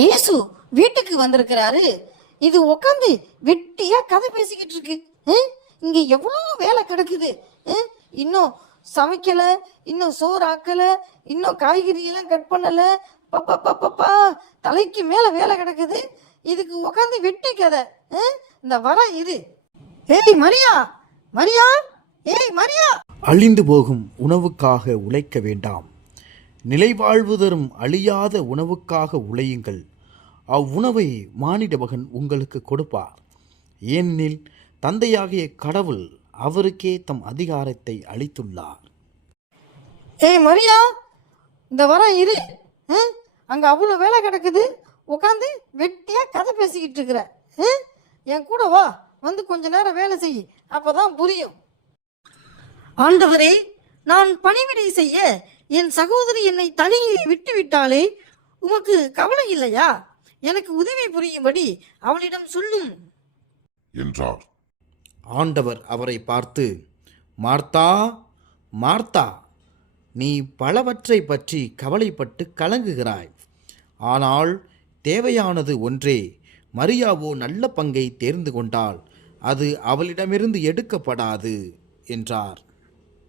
இயேசு வீட்டுக்கு வந்திருக்கிறாரு. இது உட்காந்து வெட்டியா கதை பேசிக்கிட்டு இருக்கு. இங்க எவ்வளோ வேலை கிடக்குது. இன்னும் சமைக்கல இன்னும் சோறு ஆக்கல இன்னும் காய்கறி எல்லாம் கட் பண்ணல. பப்பா பப்பா தலைக்கு மேல வேலை கிடக்குது. இதுக்கு உட்காந்து வெட்டி கதை. இந்த வர இது. ஏய் மரியா மரியா ஏய் மரியா. அழிந்து போகும் உணவுக்காக உழைக்க வேண்டாம். நிலைவாழ்வு தரும் அழியாத உணவுக்காக உழையுங்கள். அவ்வுணவை மானிட மகன் உங்களுக்கு கொடுப்பார் ஏனெனில் தந்தையாகிய கடவுள் அவருக்கே தம் அதிகாரத்தை அளித்துள்ளார். ஏய் மரியா இந்த வர இரு. ஹம்? அங்க அவ்வளோ வேலை கிடக்குது. உட்காந்து வெட்டியா கதை பேசிக்கிட்டு இருக்கிற. என் கூட வா. வந்து கொஞ்ச நேரம் வேலை செய். அப்பதான் புரியும். ஆண்டவரே நான் பணிவிடை செய்ய என் சகோதரி என்னை தனியே விட்டு விட்டாளே உமக்கு கவலை இல்லையா? எனக்கு உதவி புரியும்படி அவளிடம் சொல்லும். என்றார் ஆண்டவர் அவரை பார்த்து மார்த்தா மார்த்தா நீ பலவற்றை பற்றி கவலைப்பட்டு கலங்குகிறாய். ஆனால் தேவையானது ஒன்றே மரியாவோ நல்ல பங்கை தேர்ந்து கொண்டால் அது அவளிடமிருந்து எடுக்கப்படாது என்றார்.